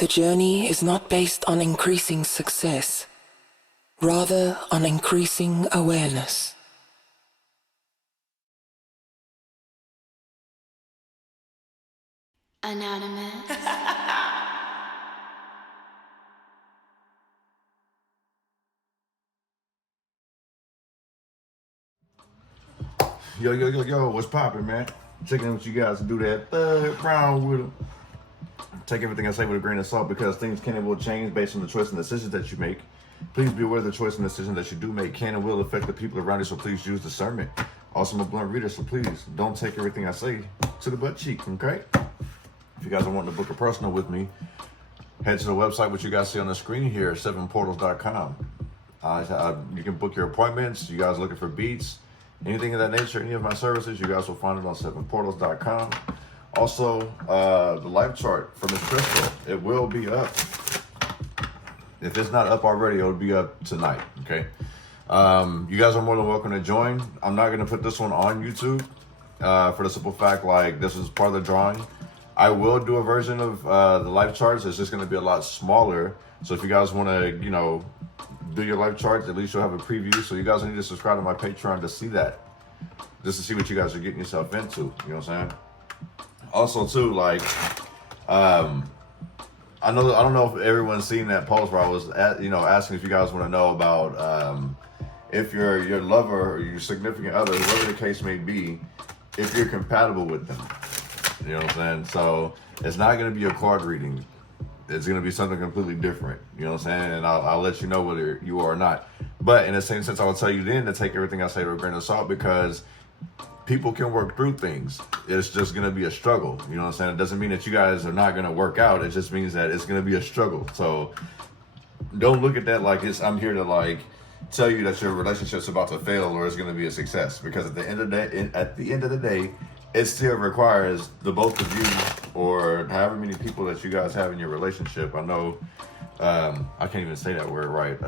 The journey is not based on increasing success, rather on increasing awareness. Anonymous. Yo, what's poppin', man? Checking in with you guys to do that round with them. Take everything I say with a grain of salt because things can and will change based on the choice and decisions that you make. Please be aware the choice and decision that you do make can and will affect the people around you, so please use discernment. Also, I'm a blunt reader, so please don't take everything I say to the butt cheek, okay? If you guys are wanting to book a personal with me, head to the website, which you guys see on the screen here, 7portals.com. You can book your appointments. You guys looking for beats, anything of that nature, any of my services, you guys will find it on 7portals.com. Also, the life chart from Miss Crystal, it will be up. If it's not up already, it'll be up tonight, okay? You guys are more than welcome to join. I'm not going to put this one on YouTube for the simple fact, like, this is part of the drawing. I will do a version of the life charts. It's just going to be a lot smaller. So if you guys want to, you know, do your life charts, at least you'll have a preview. So you guys need to subscribe to my Patreon to see that. Just to see what you guys are getting yourself into. You know what I'm saying? Also, too, like, I don't know if everyone's seen that post where I was, asking if you guys want to know about if your lover or your significant other, whatever the case may be, if you're compatible with them. You know what I'm saying? So it's not going to be a card reading. It's going to be something completely different. You know what I'm saying? And I'll let you know whether you are or not. But in the same sense, I will tell you then to take everything I say to a grain of salt, because people can work through things. It's just going to be a struggle. You know what I'm saying? It doesn't mean that you guys are not going to work out. It just means that it's going to be a struggle. So don't look at that like I'm here to, like, tell you that your relationship's about to fail or it's going to be a success. Because at the end of the day, it still requires the both of you, or however many people that you guys have in your relationship. I know, I can't even say that word right.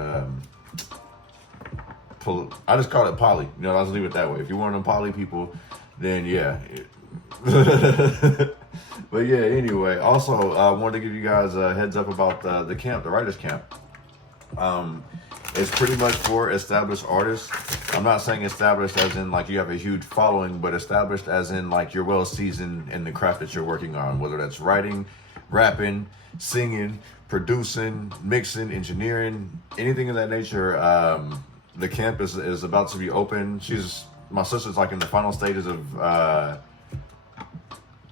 I just call it poly. You know, I'll just leave it that way. If you're one of them poly people, then yeah. But yeah, anyway. Also, I wanted to give you guys a heads up about the camp, the writers camp. It's pretty much for established artists. I'm not saying established as in like you have a huge following, but established as in like you're well seasoned in the craft that you're working on, whether that's writing, rapping, singing, producing, mixing, engineering, anything of that nature. The camp is about to be open. My sister's like in the final stages of, I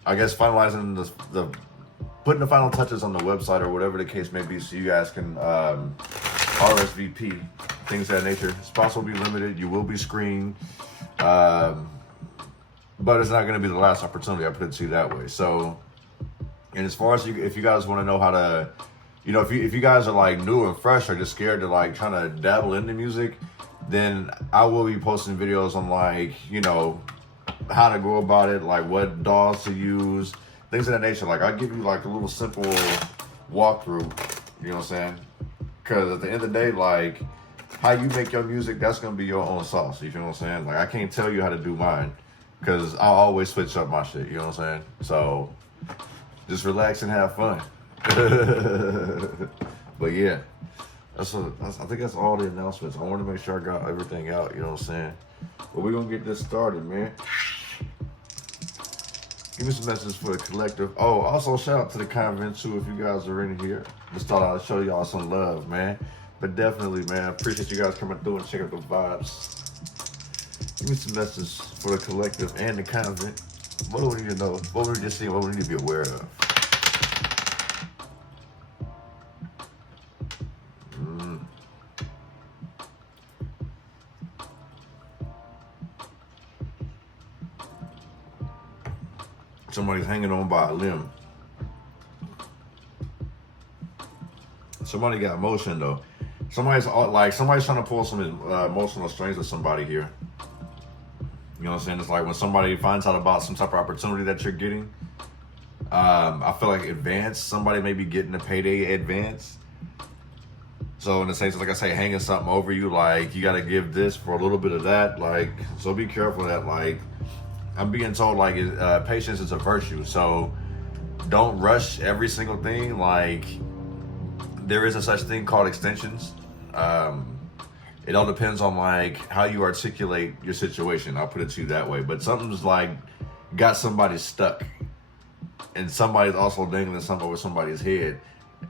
guess, finalizing putting the final touches on the website or whatever the case may be, so you guys can RSVP, things of that nature. Spots will be limited. You will be screened, but it's not going to be the last opportunity. I put it to you that way. So, and as far as if you guys want to know how to, you know, if you guys are like new and fresh or just scared to like trying to dabble into music, then I will be posting videos on, like, you know, how to go about it, like what DAWs to use, things of that nature. Like, I'll give you like a little simple walkthrough, you know what I'm saying? Because at the end of the day, like, how you make your music, that's going to be your own sauce. You feel what I'm saying? Like, I can't tell you how to do mine because I'll always switch up my shit. You know what I'm saying? So just relax and have fun. But yeah, I think that's all the announcements. I want to make sure I got everything out. You know what I'm saying? But we're going to get this started, man. Give me some messages for the collective. Oh, also shout out to the convent too if you guys are in here. Just thought I'd show y'all some love, man. But definitely, man, I appreciate you guys coming through and checking out the vibes. Give me some messages for the collective and the convent. What do we need to know? What do we just see? What we need to be aware of? Somebody's hanging on by a limb. Somebody got emotion though. Somebody's trying to pull some emotional strings with somebody here. You know what I'm saying? It's like when somebody finds out about some type of opportunity that you're getting. I feel like somebody may be getting a payday advance. So in the sense, like I say, hanging something over you, like you got to give this for a little bit of that. Like, so be careful of that. Like, I'm being told, like, patience is a virtue. So don't rush every single thing. Like, there is a such thing called extensions. It all depends on like how you articulate your situation. I'll put it to you that way. But something's like got somebody stuck, and somebody's also dangling something over somebody's head.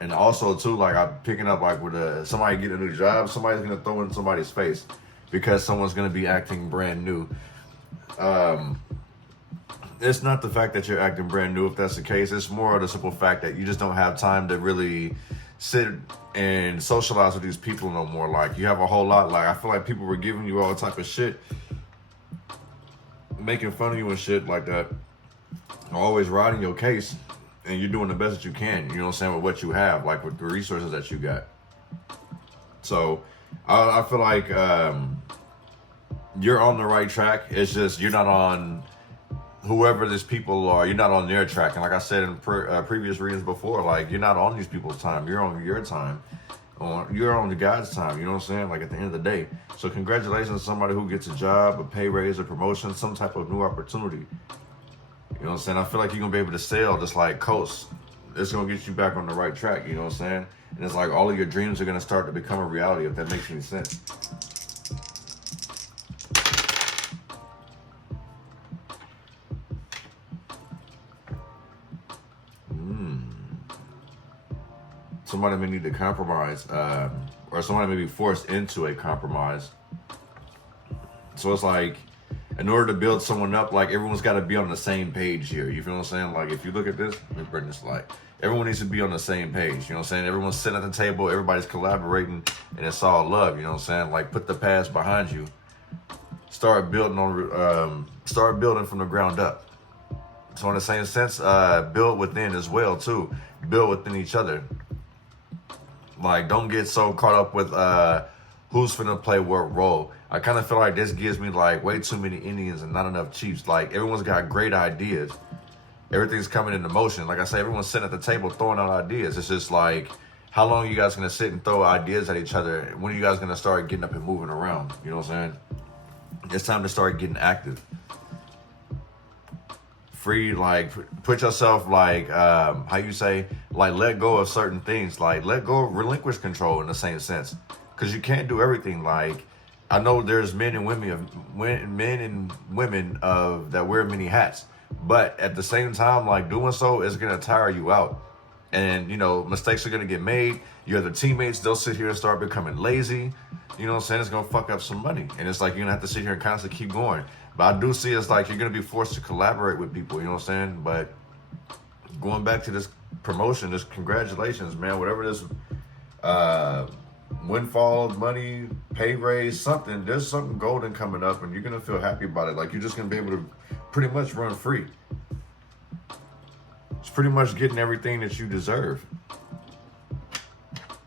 And also too, like I'm picking up like with somebody getting a new job, somebody's gonna throw in somebody's face because someone's gonna be acting brand new. It's not the fact that you're acting brand new if that's the case. It's more of the simple fact that you just don't have time to really sit and socialize with these people no more. Like you have a whole lot. Like I feel like people were giving you all type of shit, making fun of you and shit like that, always riding your case, and you're doing the best that you can, you know what I'm saying, with what you have, like with the resources that you got. So I feel like you're on the right track. It's just you're not on whoever these people are. You're not on their track. And like I said in previous readings before, like you're not on these people's time. You're on your time. You're on the God's time. You know what I'm saying? Like at the end of the day. So congratulations to somebody who gets a job, a pay raise, a promotion, some type of new opportunity. You know what I'm saying? I feel like you're going to be able to sail just like coast. It's going to get you back on the right track. You know what I'm saying? And it's like all of your dreams are going to start to become a reality, if that makes any sense. Somebody may need to compromise, or somebody may be forced into a compromise. So it's like, in order to build someone up, like everyone's got to be on the same page here. You feel what I'm saying? Like if you look at this, let me bring this light. Everyone needs to be on the same page. You know what I'm saying? Everyone's sitting at the table, everybody's collaborating, and it's all love. You know what I'm saying? Like put the past behind you. Start building from the ground up. So in the same sense, build within as well too. Build within each other. Like, don't get so caught up with who's finna play what role. I kind of feel like this gives me, like, way too many Indians and not enough Chiefs. Like, everyone's got great ideas. Everything's coming into motion. Like I say, everyone's sitting at the table throwing out ideas. It's just like, how long are you guys going to sit and throw ideas at each other? When are you guys going to start getting up and moving around? You know what I'm saying? It's time to start getting active. Free, like, put yourself, like, how you say, like, let go of certain things. Like, let go, relinquish control in the same sense. Because you can't do everything. Like, I know there's men and women that wear many hats. But at the same time, like, doing so is going to tire you out. And, you know, mistakes are going to get made. Your other teammates, they'll sit here and start becoming lazy. You know what I'm saying? It's going to fuck up some money. And it's like you're going to have to sit here and constantly keep going. But I do see it's like you're going to be forced to collaborate with people, you know what I'm saying? But going back to this promotion, this congratulations, man, whatever this windfall, money, pay raise, something, there's something golden coming up and you're going to feel happy about it. Like you're just going to be able to pretty much run free. It's pretty much getting everything that you deserve.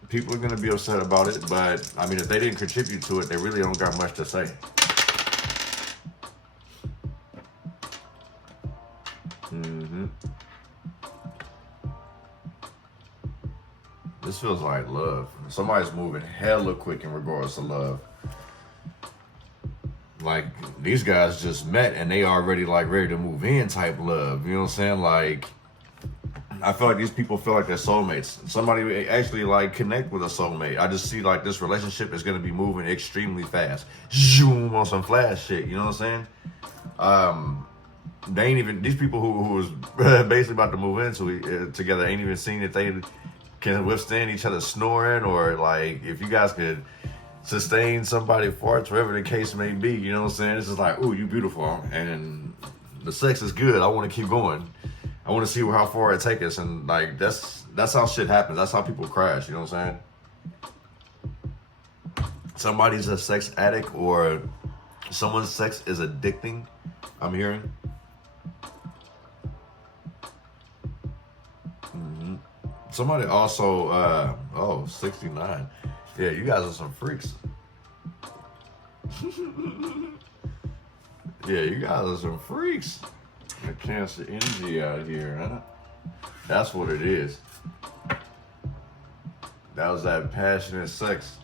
People are going to be upset about it, but I mean, if they didn't contribute to it, they really don't got much to say. This feels like love. Somebody's moving hella quick in regards to love. Like, these guys just met and they already like ready to move in type love. You know what I'm saying? Like, I feel like these people feel like they're soulmates. Somebody actually like connect with a soulmate. I just see like this relationship is going to be moving extremely fast. Zoom on some flash shit. You know what I'm saying? They ain't even, these people who was basically about to move into together ain't even seen if they can withstand each other snoring, or like if you guys could sustain somebody farts, whatever the case may be. You know what I'm saying? It's just like, ooh, you beautiful, and the sex is good. I want to keep going. I want to see how far it takes us, and like that's how shit happens. That's how people crash. You know what I'm saying? Somebody's a sex addict, or someone's sex is addicting. I'm hearing. Somebody also, 69. Yeah, you guys are some freaks. Yeah, you guys are some freaks. The Cancer energy out here, huh? That's what it is. That was that passionate sex.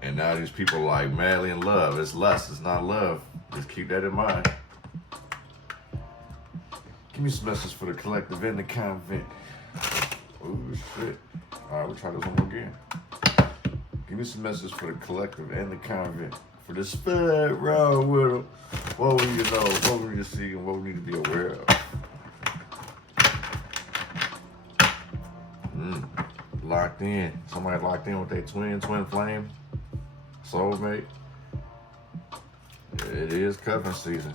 And now these people are like madly in love. It's lust, it's not love. Just keep that in mind. Give Give me some messages for the collective and the convent. Oh, shit. All right, we'll try this one more again. Give me some messages for the collective and the convent. For the spirit round with them. What we need to know, what we need to see, and what we need to be aware of. Locked in. Somebody locked in with their twin flame. Soulmate. It is coven season.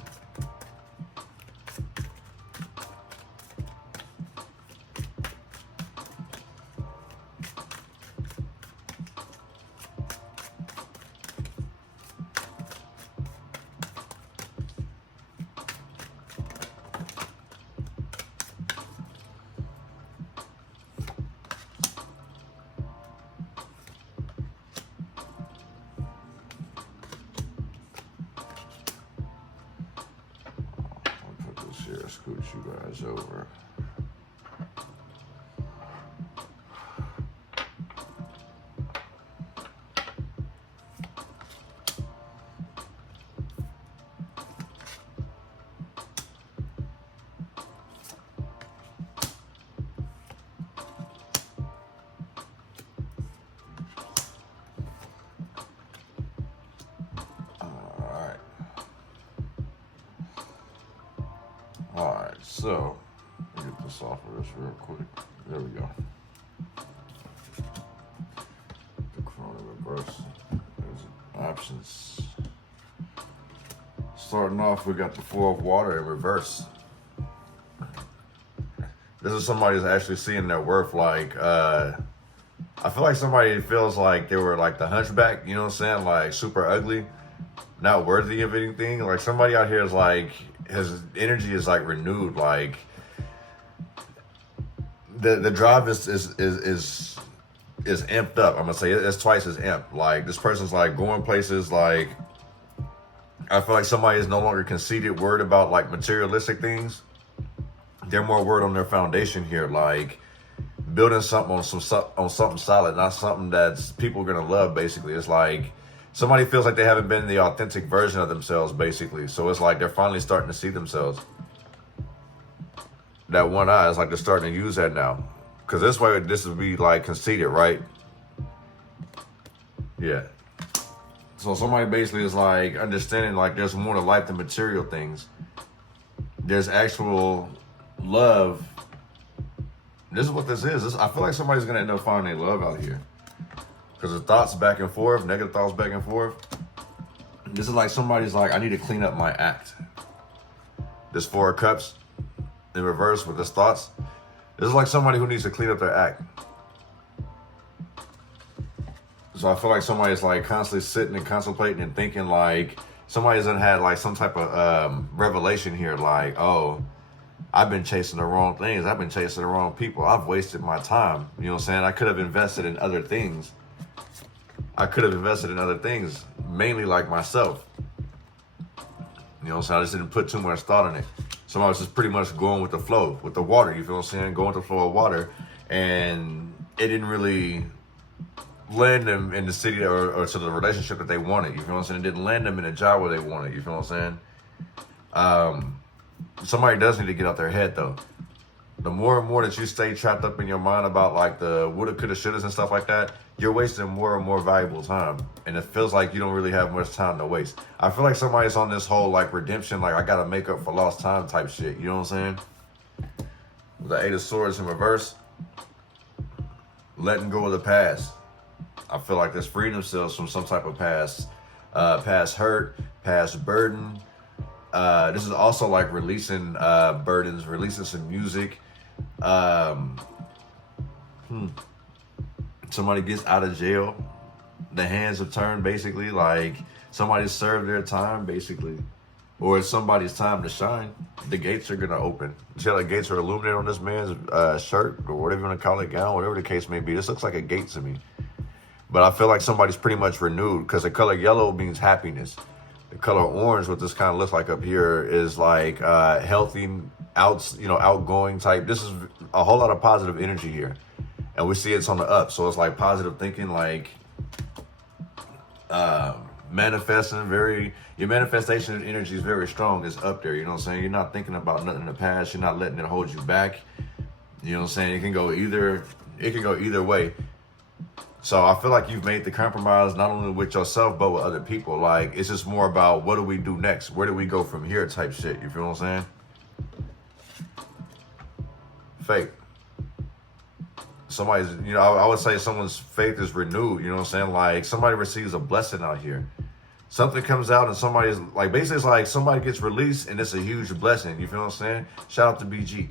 Scoot you guys over. Alright, so let me get this off of this real quick. There we go. The Corona reverse. There's options. Starting off, we got the Four of Water in reverse. This is somebody that's actually seeing their worth. Like, I feel like somebody feels like they were like the hunchback, you know what I'm saying? Like super ugly, not worthy of anything. Like somebody out here is like, his energy is like renewed. Like the drive is amped up. I'm gonna say it's twice as amped. Like this person's like going places. Like I feel like somebody is no longer conceited, worried about like materialistic things. They're more worried on their foundation here, like building something on something solid, not something that's people are gonna love. Basically, it's like somebody feels like they haven't been the authentic version of themselves, basically. So it's like they're finally starting to see themselves. That one eye is like they're starting to use that now. Because this way, this would be like conceited, right? Yeah. So somebody basically is like understanding like there's more to life than material things. There's actual love. This is what this is. I feel like somebody's going to end up finding their love out here. Because the thoughts back and forth, negative thoughts back and forth. This is like somebody's like, I need to clean up my act. This Four of Cups in reverse with his thoughts. This is like somebody who needs to clean up their act. So I feel like somebody's like constantly sitting and contemplating and thinking like, somebody hasn't had like some type of revelation here. Like, oh, I've been chasing the wrong things. I've been chasing the wrong people. I've wasted my time. You know what I'm saying? I could have invested in other things. Mainly like myself. You know what I'm saying? I just didn't put too much thought in it. So I was just pretty much going with the flow, with the water, you feel what I'm saying? Going with the flow of water. And it didn't really land them in the city or to the relationship that they wanted. You feel what I'm saying? It didn't land them in a job where they wanted. You feel what I'm saying? Somebody does need to get out their head though. The more and more that you stay trapped up in your mind about like the woulda, coulda, shouldas and stuff like that, you're wasting more and more valuable time. And it feels like you don't really have much time to waste. I feel like somebody's on this whole like redemption, like I gotta make up for lost time type shit. You know what I'm saying? The Eight of Swords in reverse. Letting go of the past. I feel like there's freeing themselves from some type of past hurt, past burden. This is also like releasing burdens, releasing some music. Somebody gets out of jail. The hands are turned, basically. Like somebody served their time, basically. Or it's somebody's time to shine. The gates are going to open. See how the gates are illuminated on this man's shirt or whatever you want to call it, gown, whatever the case may be. This looks like a gate to me. But I feel like somebody's pretty much renewed because the color yellow means happiness. The color orange, what this kind of looks like up here, is like healthy, outgoing type. This is a whole lot of positive energy here. And we see it's on the up. So it's like positive thinking, like manifesting your manifestation energy is very strong. It's up there, you know what I'm saying? You're not thinking about nothing in the past. You're not letting it hold you back. You know what I'm saying? It can go either way. So I feel like you've made the compromise not only with yourself, but with other people. Like, it's just more about what do we do next? Where do we go from here type shit. You feel what I'm saying? Faith. Somebody's, you know, I would say someone's faith is renewed. You know what I'm saying? Like, somebody receives a blessing out here. Something comes out and somebody's, like, basically it's like somebody gets released and it's a huge blessing. You feel what I'm saying? Shout out to BG.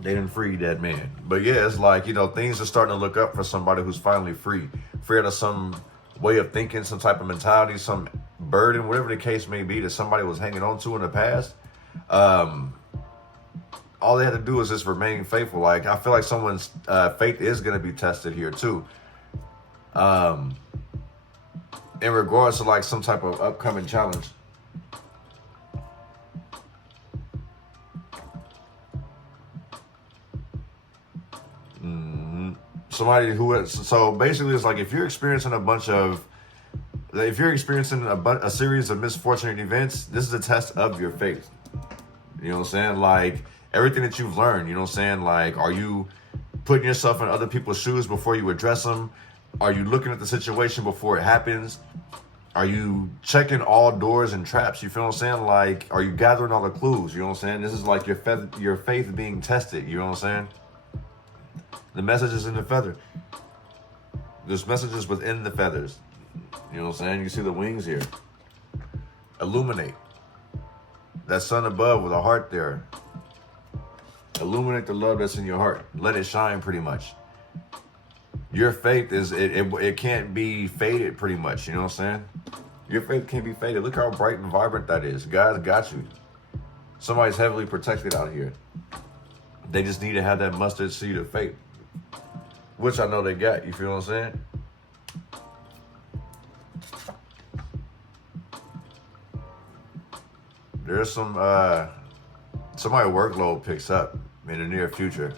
They didn't free that man. But yeah, it's like, you know, things are starting to look up for somebody who's finally free. Free out of some way of thinking, some type of mentality, some burden, whatever the case may be that somebody was hanging on to in the past. All they had to do is just remain faithful. Like, I feel like someone's faith is going to be tested here too. In regards to like some type of upcoming challenge. Somebody who, so basically it's like if you're experiencing a series of misfortunate events, this is a test of your faith. You know what I'm saying? Like, everything that you've learned, you know what I'm saying? Like, are you putting yourself in other people's shoes before you address them? Are you looking at the situation before it happens? Are you checking all doors and traps? You feel what I'm saying? Like, are you gathering all the clues? You know what I'm saying? This is like your faith being tested. You know what I'm saying? The message is in the feather. There's messages within the feathers. You know what I'm saying? You see the wings here. Illuminate. That sun above with a heart there. Illuminate the love that's in your heart. Let it shine pretty much. Your faith is, it can't be faded pretty much. You know what I'm saying? Your faith can't be faded. Look how bright and vibrant that is. God's got you. Somebody's heavily protected out here. They just need to have that mustard seed of faith. Which I know they got. You feel what I'm saying? There's some, somebody workload picks up in the near future.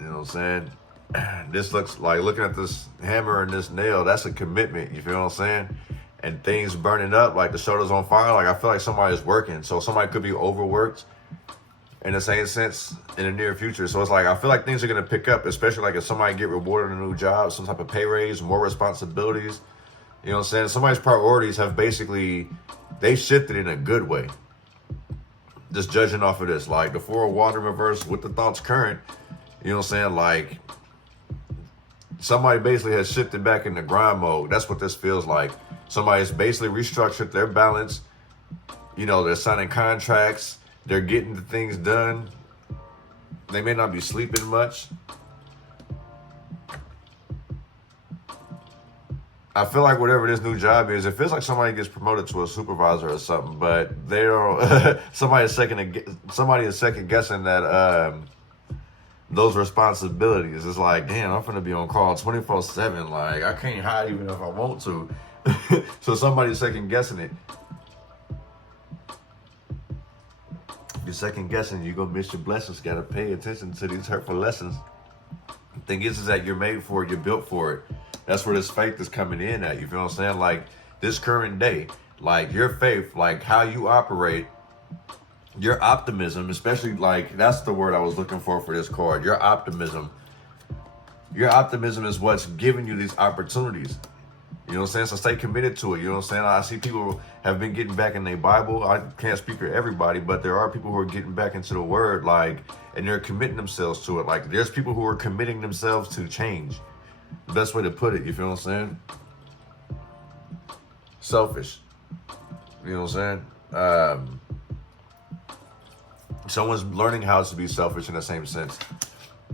You know what I'm saying? This looks like, looking at this hammer and this nail, that's a commitment. You feel what I'm saying? And things burning up, like the shoulder's on fire. Like, I feel like somebody's working. So somebody could be overworked in the same sense in the near future. So it's like, I feel like things are going to pick up, especially like if somebody get rewarded in a new job, some type of pay raise, more responsibilities. You know what I'm saying? Somebody's priorities have basically, they shifted in a good way. Just judging off of this, like the 4 of water reverse with the thoughts current, you know what I'm saying? Like, somebody basically has shifted back into grind mode. That's what this feels like. Somebody's basically restructured their balance. You know, they're signing contracts. They're getting the things done. They may not be sleeping much. I feel like whatever this new job is, it feels like somebody gets promoted to a supervisor or something, but they don't. Somebody is second guessing that those responsibilities. It's like, damn, I'm gonna be on call 24/7. Like, I can't hide even if I want to. So somebody's second guessing it. You're second guessing, you're gonna miss your blessings. Gotta pay attention to these hurtful lessons. The thing is that you're made for it, you're built for it. That's where this faith is coming in at. You feel what I'm saying? Like, this current day, like your faith, like how you operate, your optimism, especially, like, that's the word I was looking for this card. Your optimism. Your optimism is what's giving you these opportunities. You know what I'm saying? So stay committed to it. You know what I'm saying? I see people have been getting back in their Bible. I can't speak for everybody, but there are people who are getting back into the word, like, and they're committing themselves to it. Like, there's people who are committing themselves to change. The best way to put it, you feel what I'm saying? Selfish. You know what I'm saying? Someone's learning how to be selfish in the same sense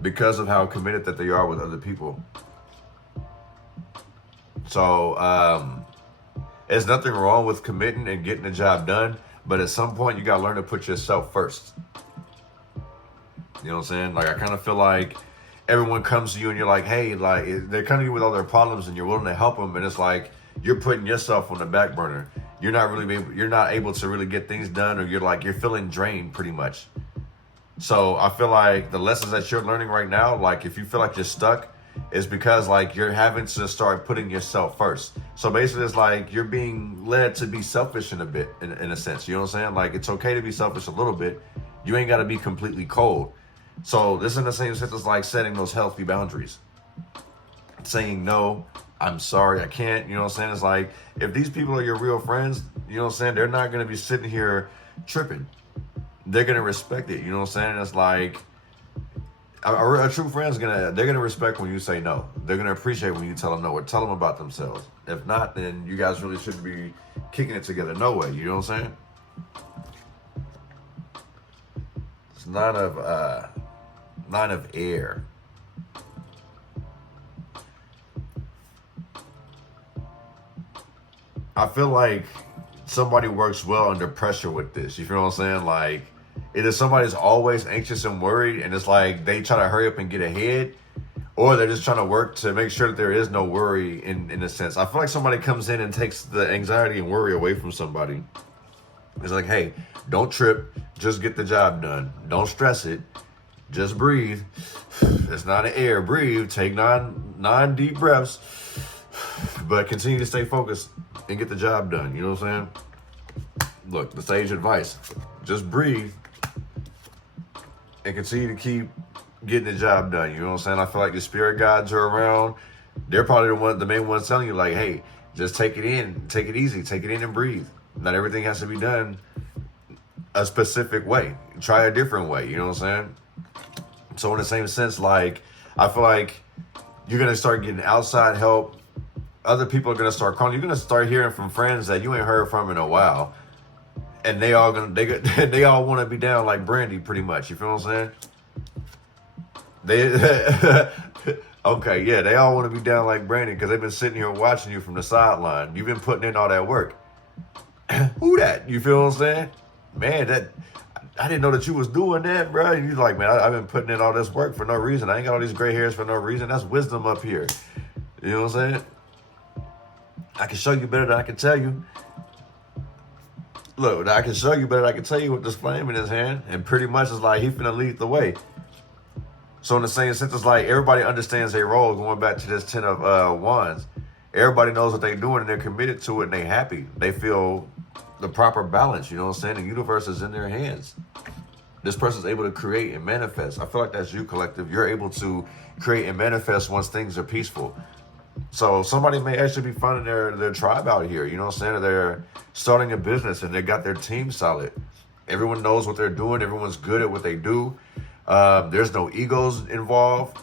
because of how committed that they are with other people. So, there's nothing wrong with committing and getting the job done, but at some point you gotta learn to put yourself first. You know what I'm saying? Like, I kind of feel like everyone comes to you and you're like, hey, like, they're coming to you with all their problems and you're willing to help them, and it's like you're putting yourself on the back burner. You're not able to really get things done, or you're feeling drained pretty much. So I feel like the lessons that you're learning right now, like, if you feel like you're stuck, is because like you're having to start putting yourself first. So basically it's like you're being led to be selfish in a sense. You know what I'm saying? Like it's okay to be selfish a little bit. You ain't got to be completely cold. So this in the same sense as like setting those healthy boundaries. Saying no, I'm sorry, I can't. You know what I'm saying? It's like if these people are your real friends, you know what I'm saying? They're not going to be sitting here tripping. They're going to respect it. You know what I'm saying? It's like a true friend's they're gonna respect when you say no. They're gonna appreciate when you tell them no or tell them about themselves. If not, then you guys really shouldn't be kicking it together. No way. You know what I'm saying? It's nine of air. I feel like somebody works well under pressure with this. You feel what I'm saying? Like, either somebody's always anxious and worried and it's like they try to hurry up and get ahead, or they're just trying to work to make sure that there is no worry in a sense. I feel like somebody comes in and takes the anxiety and worry away from somebody. It's like, hey, don't trip. Just get the job done. Don't stress it. Just breathe. It's not an air. Breathe. Take nine deep breaths. But continue to stay focused and get the job done. You know what I'm saying? Look, the sage advice. Just breathe and continue to keep getting the job done. You know what I'm saying? I feel like the spirit guides are around. They're probably the main ones telling you, like, hey, just take it in, take it easy, take it in and breathe. Not everything has to be done a specific way. Try a different way. You know what I'm saying? So in the same sense, like, I feel like you're going to start getting outside help. Other people are going to start calling. You're going to start hearing from friends that you ain't heard from in a while. And they all want to be down like Brandy, pretty much. You feel what I'm saying? Okay, yeah, they all want to be down like Brandy because they've been sitting here watching you from the sideline. You've been putting in all that work. Who that? You feel what I'm saying? Man, I didn't know that you was doing that, bro. And you're like, man, I've been putting in all this work for no reason. I ain't got all these gray hairs for no reason. That's wisdom up here. You know what I'm saying? I can show you better than I can tell you. Look, I can show you better than I can tell you with this flame in his hand. And pretty much it's like he finna lead the way. So in the same sense, it's like everybody understands their role. Going back to this 10 of wands. Everybody knows what they're doing and they're committed to it and they happy. They feel the proper balance, you know what I'm saying? The universe is in their hands. This person's able to create and manifest. I feel like that's you, collective. You're able to create and manifest once things are peaceful. So somebody may actually be finding their tribe out here, you know what I'm saying? They're starting a business and they got their team solid. Everyone knows what they're doing. Everyone's good at what they do. There's no egos involved.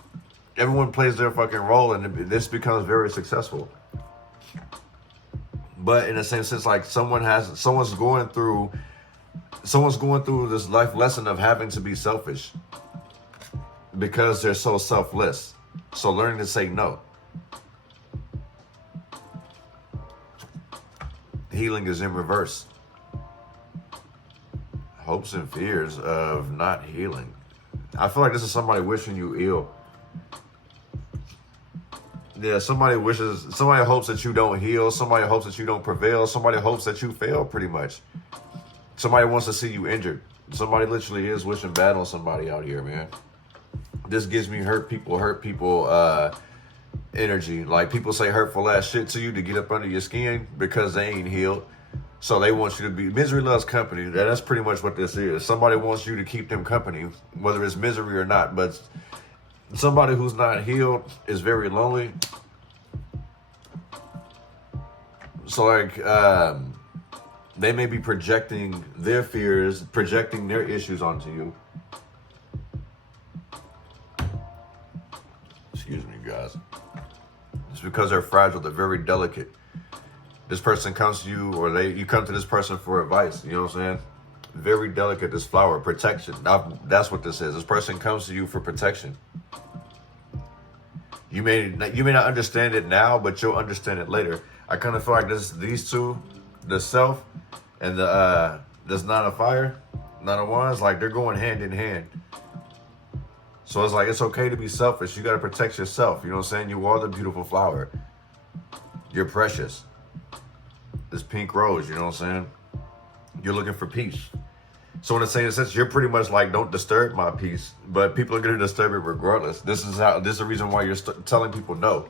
Everyone plays their fucking role and this becomes very successful. But in the same sense, like someone's going through this life lesson of having to be selfish because they're so selfless. So learning to say no. Healing is in reverse. Hopes and fears of not healing. I feel like this is somebody wishing you ill. Yeah, somebody hopes that you don't heal. Somebody hopes that you don't prevail. Somebody hopes that you fail, pretty much. Somebody wants to see you injured. Somebody literally is wishing bad on somebody out here, man. This gives me hurt people energy. Like people say hurtful ass shit to you to get up under your skin because they ain't healed. So they want you to be, misery loves company. That's pretty much what this is. Somebody wants you to keep them company, whether it's misery or not. But somebody who's not healed is very lonely. So like, they may be projecting their fears, projecting their issues onto you. Excuse me, guys. It's because they're fragile. They're very delicate. This person comes to you, or you come to this person for advice. You know what I'm saying? Very delicate. This flower, protection. That's what this is. This person comes to you for protection. You may not understand it now, but you'll understand it later. I kind of feel like these two, the self and this nine of fire, nine of wands, like they're going hand in hand. So it's like, it's okay to be selfish. You got to protect yourself. You know what I'm saying? You are the beautiful flower. You're precious. This pink rose, you know what I'm saying? You're looking for peace. So in the same sense, you're pretty much like, don't disturb my peace, but people are going to disturb it regardless. This is the reason why you're telling people no.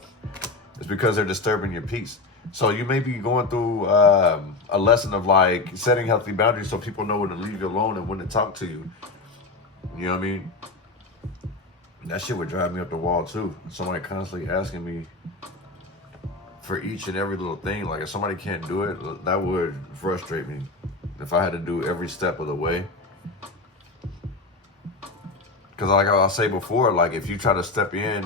It's because they're disturbing your peace. So you may be going through a lesson of like setting healthy boundaries so people know when to leave you alone and when to talk to you. You know what I mean? That shit would drive me up the wall too. Somebody constantly asking me for each and every little thing. Like if somebody can't do it, that would frustrate me. If I had to do every step of the way. Because like I say before, like if you try to step in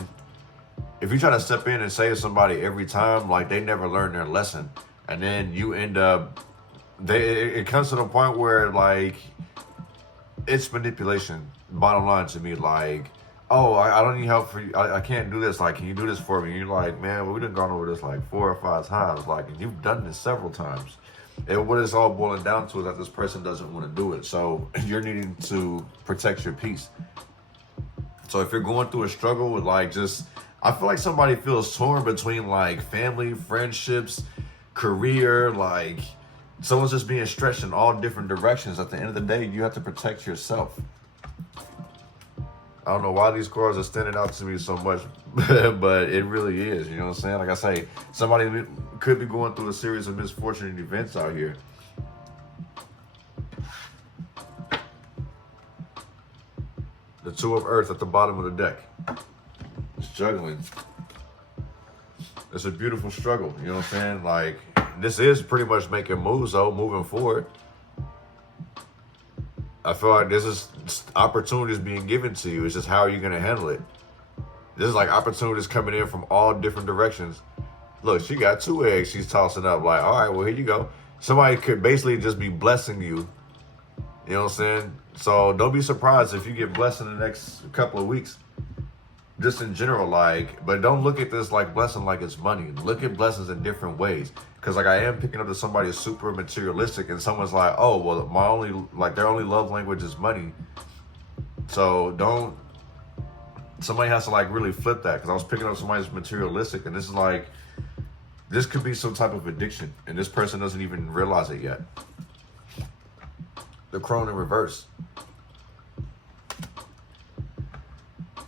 and save somebody every time, like they never learn their lesson. And then you end up, it comes to the point where like, it's manipulation. Bottom line to me, like, oh, I don't need help for you. I can't do this. Like, can you do this for me? And you're like, man, we done gone over this like 4 or 5 times. Like, and you've done this several times. And what it's all boiling down to is that this person doesn't want to do it. So you're needing to protect your peace. So if you're going through a struggle with like I feel like somebody feels torn between like family, friendships, career, like someone's just being stretched in all different directions. At the end of the day, you have to protect yourself. I don't know why these cards are standing out to me so much, but it really is. You know what I'm saying? Like I say, somebody could be going through a series of misfortune and events out here. The 2 of Earth at the bottom of the deck. It's juggling. It's a beautiful struggle. You know what I'm saying? Like, this is pretty much making moves, though, moving forward. I feel like this is opportunities being given to you. It's just how are you going to handle it? This is like opportunities coming in from all different directions. Look, she got 2 eggs she's tossing up. Like, all right, well, here you go. Somebody could basically just be blessing you. You know what I'm saying? So don't be surprised if you get blessed in the next couple of weeks. Just in general, like, but don't look at this like blessing like it's money. Look at blessings in different ways. Because like I am picking up to somebody who's super materialistic and someone's like, oh, well, their only love language is money. So somebody has to like really flip that. Because I was picking up somebody who's materialistic and this is like, this could be some type of addiction. And this person doesn't even realize it yet. The crone in reverse.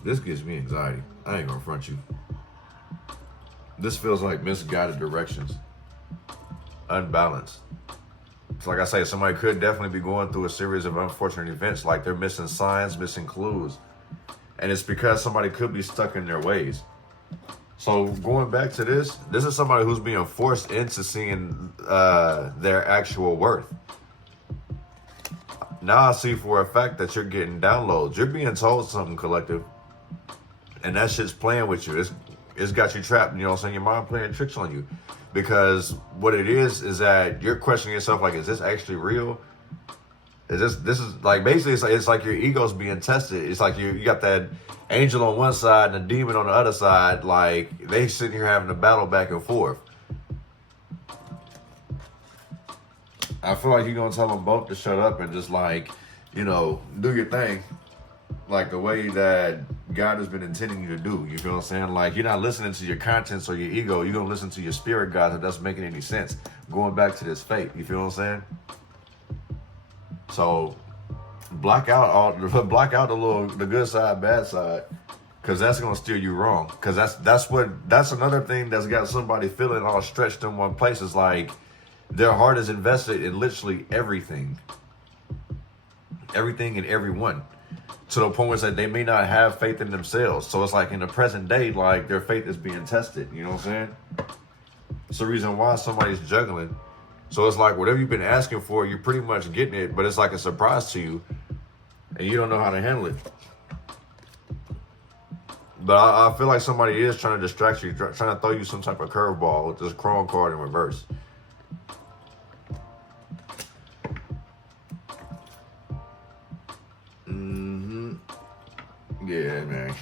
This gives me anxiety. I ain't gonna front you. This feels like misguided directions. Unbalanced. It's like I say, somebody could definitely be going through a series of unfortunate events, like they're missing signs, missing clues. And it's because somebody could be stuck in their ways. So going back to this is somebody who's being forced into seeing their actual worth. Now I see for a fact that you're getting downloads. You're being told something, collective. And that shit's playing with you. It's got you trapped. You know what I'm saying? Your mind playing tricks on you. Because what it is that you're questioning yourself like, is this actually real? This is like, basically it's like your ego's being tested. It's like you got that angel on one side and a demon on the other side. Like they sitting here having a battle back and forth. I feel like you're going to tell them both to shut up and just like, you know, do your thing. Like the way that God has been intending you to do. You feel what I'm saying? Like you're not listening to your conscience or your ego. You're going to listen to your spirit God that doesn't make any sense. Going back to this fate. You feel what I'm saying? So block out the good side, bad side. Because that's going to steer you wrong. Because that's another thing that's got somebody feeling all stretched in one place. Is like their heart is invested in literally everything. Everything and everyone. To the point where it's like they may not have faith in themselves. So it's like in the present day, like their faith is being tested. You know what I'm saying? It's the reason why somebody's juggling. So it's like whatever you've been asking for, you're pretty much getting it, but it's like a surprise to you. And you don't know how to handle it. But I feel like somebody is trying to distract you, trying to throw you some type of curveball with this chrome card in reverse. Yeah, man.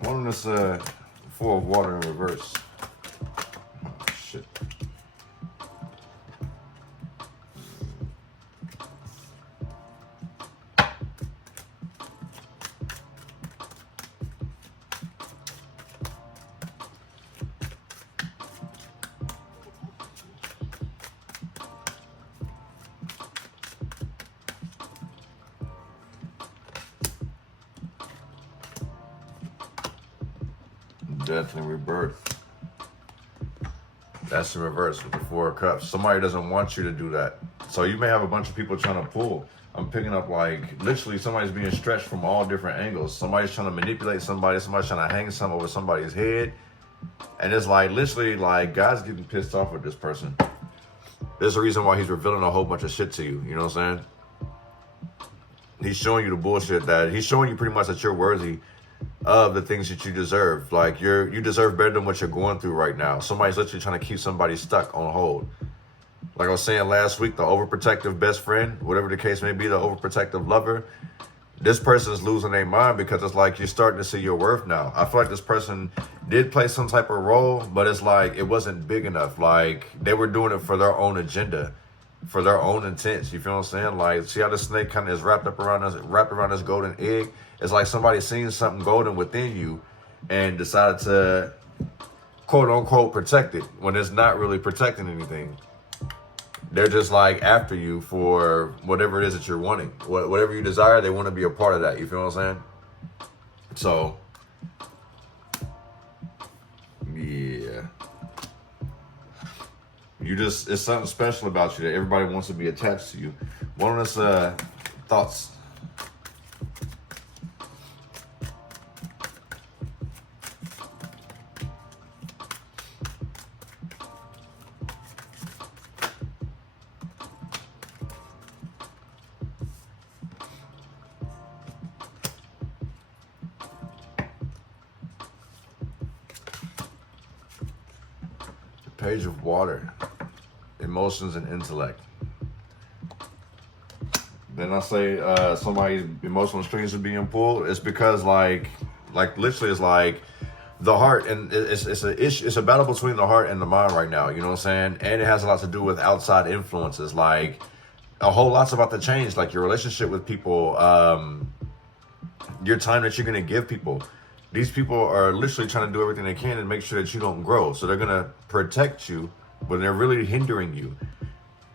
One of this 4 of water in reverse. Oh, shit. death and rebirth. That's the reverse with the Four of Cups. Somebody doesn't want you to do that. So you may have a bunch of people trying to pull. I'm picking up like literally somebody's being stretched from all different angles. Somebody's trying to manipulate somebody. Somebody's trying to hang something over somebody's head. And it's like literally like God's getting pissed off with this person. There's a reason why he's revealing a whole bunch of shit to you. You know what I'm saying? He's showing you the bullshit that he's showing you pretty much that you're worthy of the things that you deserve. Like you deserve better than what you're going through right now. Somebody's literally trying to keep somebody stuck on hold. Like I was saying last week, the overprotective best friend, whatever the case may be, the overprotective lover, this person's losing their mind because it's like you're starting to see your worth now. I feel like this person did play some type of role, but it's like it wasn't big enough. Like they were doing it for their own agenda, for their own intents. You feel what I'm saying? Like, see how the snake kind of is wrapped around this golden egg? It's like somebody seen something golden within you and decided to quote unquote protect it when it's not really protecting anything. They're just like after you for whatever it is that you're wanting. Whatever you desire, they want to be a part of that. You feel what I'm saying? So, yeah. It's something special about you that everybody wants to be attached to you. One of us thoughts. Page of water, emotions and intellect. Then I say somebody's emotional strings are being pulled. It's because like literally it's like the heart, and it's a issue. It's a battle between the heart and the mind right now. You know what I'm saying? And it has a lot to do with outside influences. Like a whole lot's about to change. Like your relationship with people, your time that you're gonna give people. These people are literally trying to do everything they can to make sure that you don't grow. So they're going to protect you when they're really hindering you.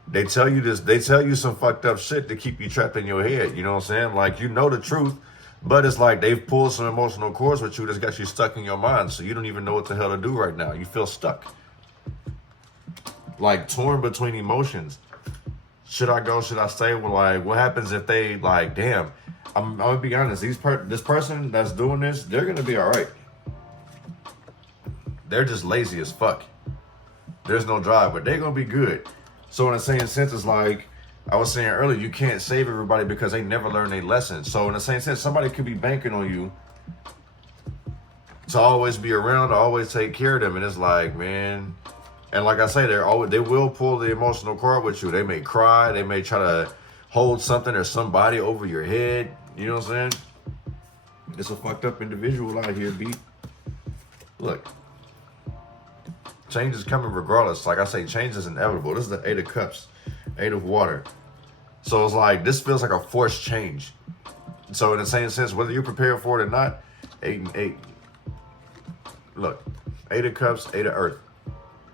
They tell you this, they tell you some fucked up shit to keep you trapped in your head. You know what I'm saying? Like, you know the truth, but it's like they've pulled some emotional cords with you that's got you stuck in your mind. So you don't even know what the hell to do right now. You feel stuck. Like torn between emotions. Should I go? Should I stay? Well, like, what happens if they like, damn, I'm gonna be honest. This person that's doing this, they're gonna be all right. They're just lazy as fuck. There's no drive, but they're gonna be good. So in the same sense, it's like I was saying earlier, you can't save everybody because they never learn their lesson. So in the same sense, somebody could be banking on you to always be around, to always take care of them, and it's like, man. And like I say, they will pull the emotional cord with you. They may cry. They may try to hold something or somebody over your head. You know what I'm saying? It's a fucked up individual out here, B. Look. Change is coming regardless. Like I say, change is inevitable. This is the 8 of Cups. 8 of Water. So it's like, this feels like a forced change. So in the same sense, whether you're prepared for it or not, 8 and 8. Look. 8 of Cups, 8 of Earth.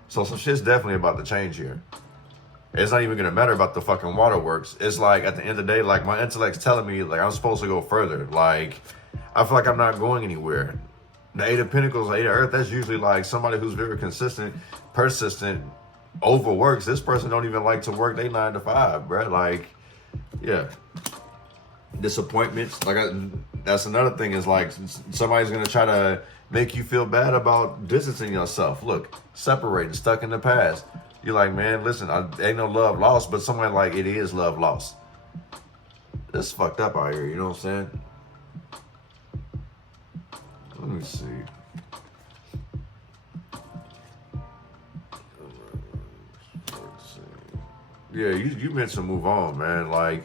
So some shit's definitely about to change here. It's not even going to matter about the fucking waterworks. It's like, at the end of the day, like, my intellect's telling me, like, I'm supposed to go further. Like, I feel like I'm not going anywhere. The 8 of Pentacles, 8 of Earth, that's usually, like, somebody who's very consistent, persistent, overworks. This person don't even like to work they 9 to 5, bro. Like, yeah. Disappointments. Like, that's another thing is, like, somebody's going to try to make you feel bad about distancing yourself. Look, separating, stuck in the past. You're like, man, listen, ain't no love lost, but somewhere like it is love lost. It's fucked up out here, you know what I'm saying? Let me see. Yeah, you meant to move on, man. Like,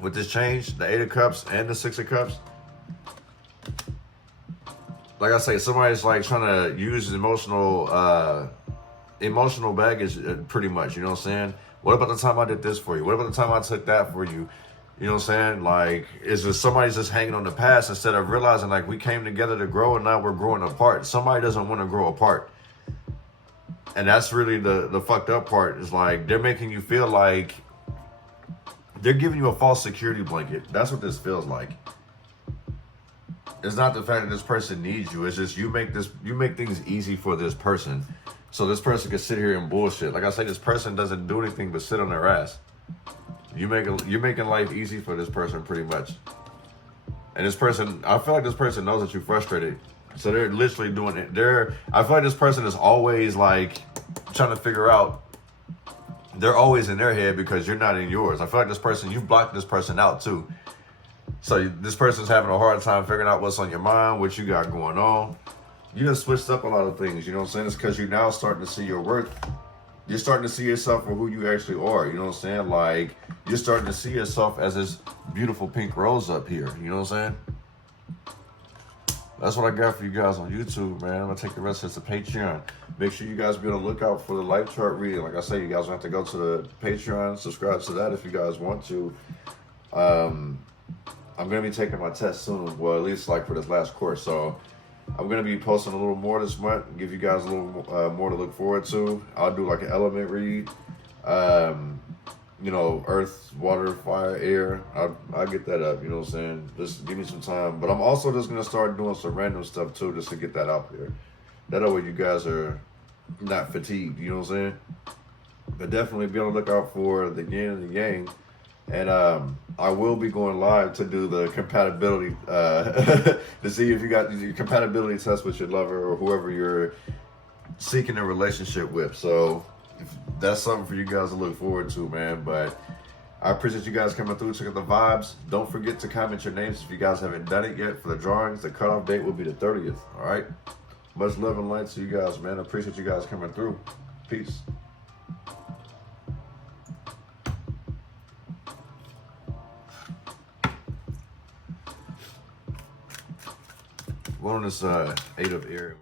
with this change, the 8 of Cups and the 6 of Cups, like I say, somebody's like trying to use emotional baggage pretty much, you know what I'm saying? What about the time I did this for you? What about the time I took that for you? You know what I'm saying? Like, it's just somebody's just hanging on the past instead of realizing, like, we came together to grow and now we're growing apart. Somebody doesn't want to grow apart. And that's really the fucked up part, is like, they're making you feel like they're giving you a false security blanket. That's what this feels like. it's not the fact that this person needs you. It's just you make things easy for this person. So this person can sit here and bullshit. Like I say, this person doesn't do anything but sit on their ass. You're making life easy for this person pretty much. And this person, I feel like this person knows that you're frustrated. So they're literally doing it. I feel like this person is always like trying to figure out, they're always in their head because you're not in yours. I feel like this person, you've blocked this person out too. So this person's having a hard time figuring out what's on your mind, what you got going on. You done switched up a lot of things, you know what I'm saying? It's because you're now starting to see your worth. You're starting to see yourself for who you actually are, you know what I'm saying? Like, you're starting to see yourself as this beautiful pink rose up here, you know what I'm saying? That's what I got for you guys on YouTube, man. I'm going to take the rest of this to Patreon. Make sure you guys be on the lookout for the life chart reading. Like I say, you guys have to go to the Patreon, subscribe to that if you guys want to. I'm going to be taking my test soon, well, at least like for this last course, so I'm going to be posting a little more this month, give you guys a little more to look forward to. I'll do like an element read, you know, earth, water, fire, air. I'll get that up, you know what I'm saying? Just give me some time. But I'm also just going to start doing some random stuff too, just to get that out there. That way you guys are not fatigued, you know what I'm saying? But definitely be on the lookout for the yin and the yang. And I will be going live to do the compatibility, to see if you got your compatibility test with your lover or whoever you're seeking a relationship with. So that's something for you guys to look forward to, man. But I appreciate you guys coming through, checking the vibes. Don't forget to comment your names if you guys haven't done it yet for the drawings. The cutoff date will be the 30th, all right? Much love and light to you guys, man. I appreciate you guys coming through. Peace. We're on this 8 of air.